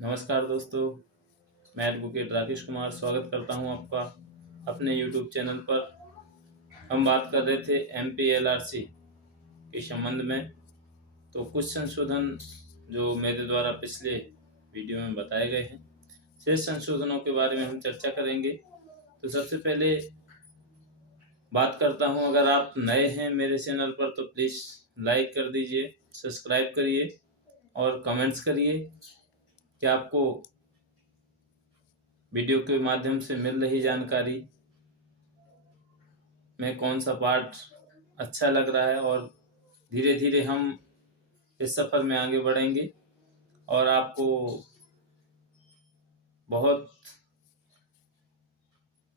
नमस्कार दोस्तों, मैं एडवोकेट राकेश कुमार स्वागत करता हूं आपका अपने यूट्यूब चैनल पर। हम बात कर रहे थे MPLRC के संबंध में। तो कुछ संशोधन जो मेरे द्वारा पिछले वीडियो में बताए गए हैं, शेष संशोधनों के बारे में हम चर्चा करेंगे। तो सबसे पहले बात करता हूं, अगर आप नए हैं मेरे चैनल पर तो प्लीज़ लाइक कर दीजिए, सब्सक्राइब करिए और कमेंट्स करिए कि आपको वीडियो के माध्यम से मिल रही जानकारी में कौन सा पार्ट अच्छा लग रहा है, और धीरे धीरे हम इस सफ़र में आगे बढ़ेंगे और आपको बहुत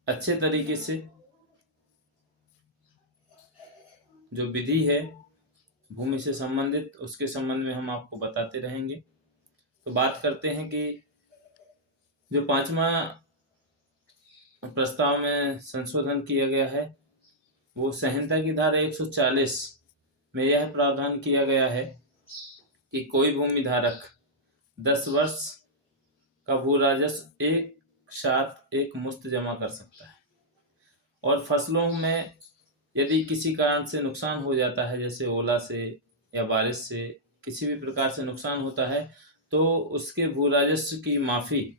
अच्छे तरीके से जो विधि है भूमि से संबंधित, उसके संबंध में हम आपको बताते रहेंगे। तो बात करते हैं कि जो 5वां प्रस्ताव में संशोधन किया गया है वो संहिता की धारा 140 में यह प्रावधान किया गया है कि कोई भूमि धारक 10 वर्ष का भू राजस्व एक साथ एक मुश्त जमा कर सकता है, और फसलों में यदि किसी कारण से नुकसान हो जाता है, जैसे ओला से या बारिश से किसी भी प्रकार से नुकसान होता है, तो उसके भू राजस्व की माफ़ी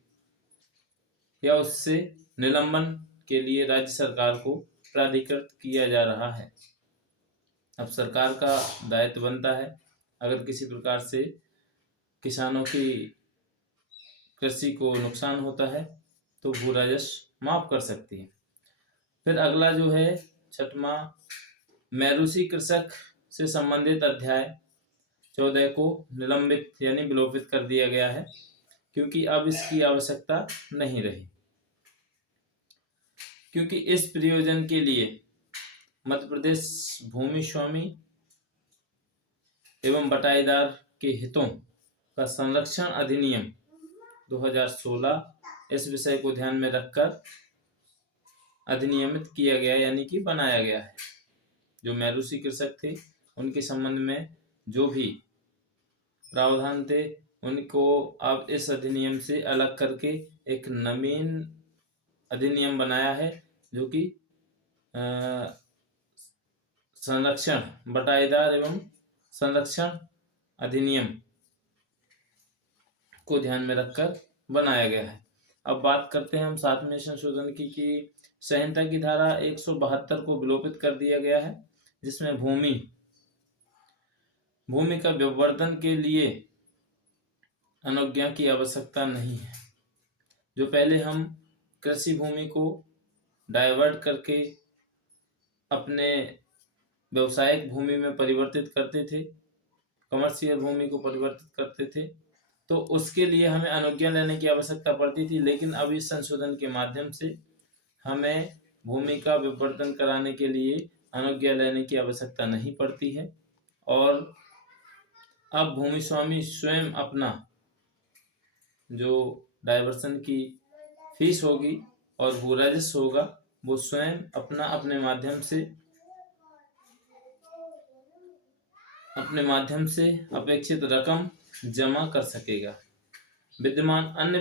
या उससे निलंबन के लिए राज्य सरकार को प्राधिकृत किया जा रहा है। अब सरकार का दायित्व बनता है, अगर किसी प्रकार से किसानों की कृषि को नुकसान होता है तो भू राजस्व माफ कर सकती है। फिर अगला जो है 6वां, मैरूसी कृषक से संबंधित अध्याय 14 को निलंबित यानी विलोपित कर दिया गया है, क्योंकि अब इसकी आवश्यकता नहीं रही, क्योंकि इस प्रयोजन के लिए मध्य प्रदेश भूमि स्वामी एवं बटाईदार के हितों का संरक्षण अधिनियम 2016 इस विषय को ध्यान में रखकर अधिनियमित किया गया, यानी कि बनाया गया है। जो मैरूसी कृषक थे उनके संबंध में जो भी प्रावधान थे उनको अब इस अधिनियम से अलग करके एक नवीन अधिनियम बनाया है, जो कि संरक्षण बटाईदार एवं संरक्षण अधिनियम को ध्यान में रखकर बनाया गया है। अब बात करते हैं हम 7वें संशोधन की कि संहिता की धारा 172 को विलोपित कर दिया गया है, जिसमें भूमि का विवर्धन के लिए अनुज्ञा की आवश्यकता नहीं है। जो पहले हम कृषि भूमि को डाइवर्ट करके अपने व्यवसायिक भूमि में परिवर्तित करते थे, कमर्शियल भूमि को परिवर्तित करते थे, तो उसके लिए हमें अनुज्ञा लेने की आवश्यकता पड़ती थी। लेकिन अब इस संशोधन के माध्यम से हमें भूमि का विवर्धन कराने के लिए अनुज्ञा लेने की आवश्यकता नहीं पड़ती है, और अब भूमि स्वामी स्वयं अपना जो डाइवर्सन की फीस होगी और भू राजस्व होगा वो स्वयं अपने माध्यम से अपेक्षित रकम जमा कर सकेगा। विद्यमान अन्य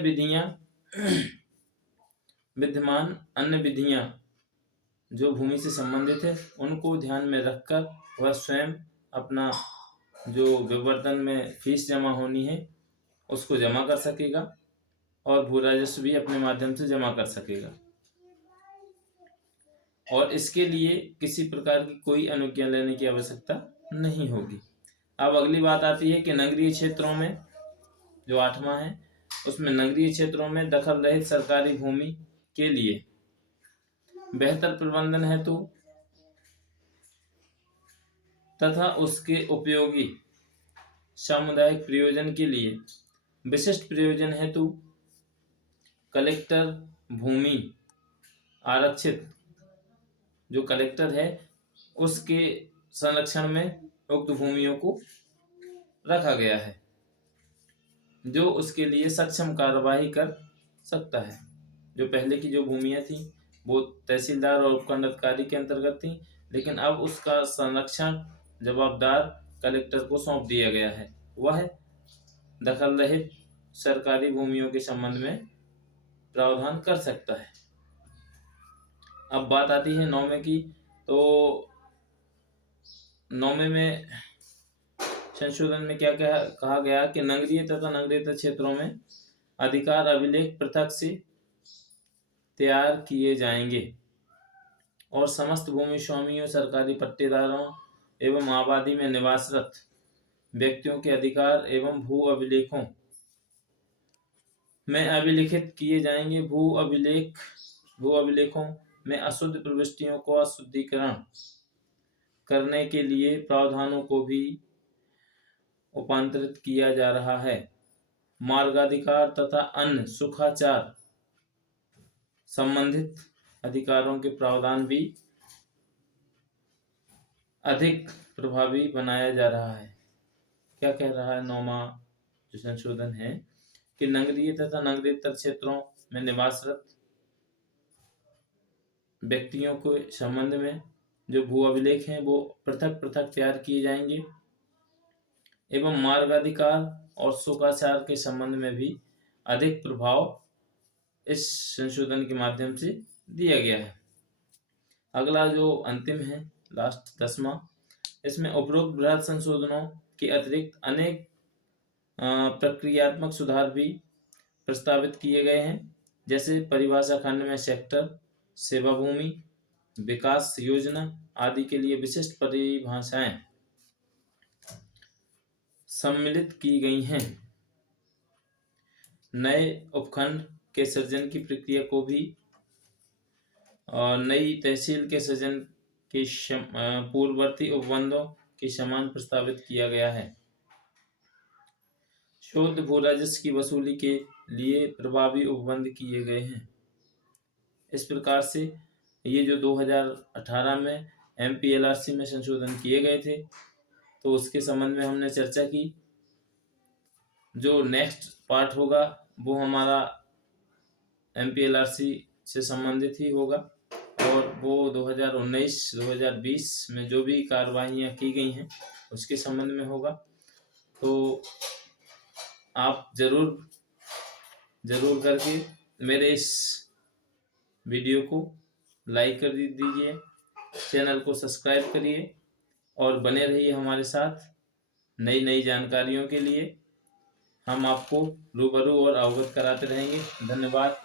विधियां जो भूमि से संबंधित है उनको ध्यान में रखकर वह स्वयं अपना जो विवर्धन में फीस जमा होनी है उसको जमा कर सकेगा, और भू राजस्व भी अपने माध्यम से जमा कर सकेगा, और इसके लिए किसी प्रकार की कोई अनुज्ञा लेने की आवश्यकता नहीं होगी। अब अगली बात आती है कि नगरीय क्षेत्रों में जो 8वां है उसमें नगरीय क्षेत्रों में दखल रहित सरकारी भूमि के लिए बेहतर प्रबंधन हेतु तथा उसके उपयोगी सामुदायिक प्रयोजन के लिए विशिष्ट प्रयोजन हेतु कलेक्टर भूमि आरक्षित जो कलेक्टर है उसके संरक्षण में उक्त भूमियों को रखा गया है, जो उसके लिए सक्षम कार्यवाही कर सकता है। जो पहले की जो भूमियां थी वो तहसीलदार और उपखंड अधिकारी के अंतर्गत थी, लेकिन अब उसका संरक्षण जवाबदार कलेक्टर को सौंप दिया गया है। वह दखल रहित सरकारी भूमियों के संबंध में प्रावधान कर सकता है। अब बात आती है 9वें की। तो 9वें में संशोधन में क्या कहा गया कि नगरीय तथा नगरेतर क्षेत्रों में अधिकार अभिलेख पृथक से तैयार किए जाएंगे और समस्त भूमि स्वामियों, सरकारी पट्टेदारों एवं आबादी में निवासरत व्यक्तियों के अधिकार एवं भू अभिलेखों में अभिलिखित किए जाएंगे। भू अभिलेखों में अशुद्ध प्रविष्टियों को अशुद्धिकरण करने के लिए प्रावधानों को भी रूपांतरित किया जा रहा है। मार्गाधिकार तथा अन्य सुखाचार संबंधित अधिकारों के प्रावधान भी अधिक प्रभावी बनाया जा रहा है। क्या कह रहा है 9वां जो संशोधन है कि नगरीय तथा नगरेतर क्षेत्रों में निवासरत व्यक्तियों के संबंध में जो भू अभिलेख हैं वो पृथक पृथक तैयार किए जाएंगे एवं मार्गाधिकार और सुखाचार के संबंध में भी अधिक प्रभाव इस संशोधन के माध्यम से दिया गया है। अगला जो अंतिम है, लास्ट 10वां, इसमें उपरोक्त बृहद संशोधनों के अतिरिक्त अनेक प्रक्रियात्मक सुधार भी प्रस्तावित किए गए हैं, जैसे परिभाषा खंड में सेक्टर, सेवा भूमि, विकास योजना आदि के लिए विशिष्ट परिभाषाएं सम्मिलित की गई हैं। नए उपखंड के सृजन की प्रक्रिया को भी नई तहसील के सृजन के पूर्ववर्ती उपबंधों के समान प्रस्तावित किया गया है। शुद्ध भू राजस्व की वसूली के लिए प्रभावी उपबंध किए गए हैं। इस प्रकार से ये जो 2018 में MPLRC में संशोधन किए गए थे, तो उसके संबंध में हमने चर्चा की। जो नेक्स्ट पार्ट होगा वो हमारा MPLRC से संबंधित ही होगा और वो 2019-2020 में जो भी कार्रवाइयाँ की गई हैं उसके संबंध में होगा। तो आप जरूर करके मेरे इस वीडियो को लाइक कर दीजिए, चैनल को सब्सक्राइब करिए और बने रहिए हमारे साथ। नई जानकारियों के लिए हम आपको रूबरू और अवगत कराते रहेंगे। धन्यवाद।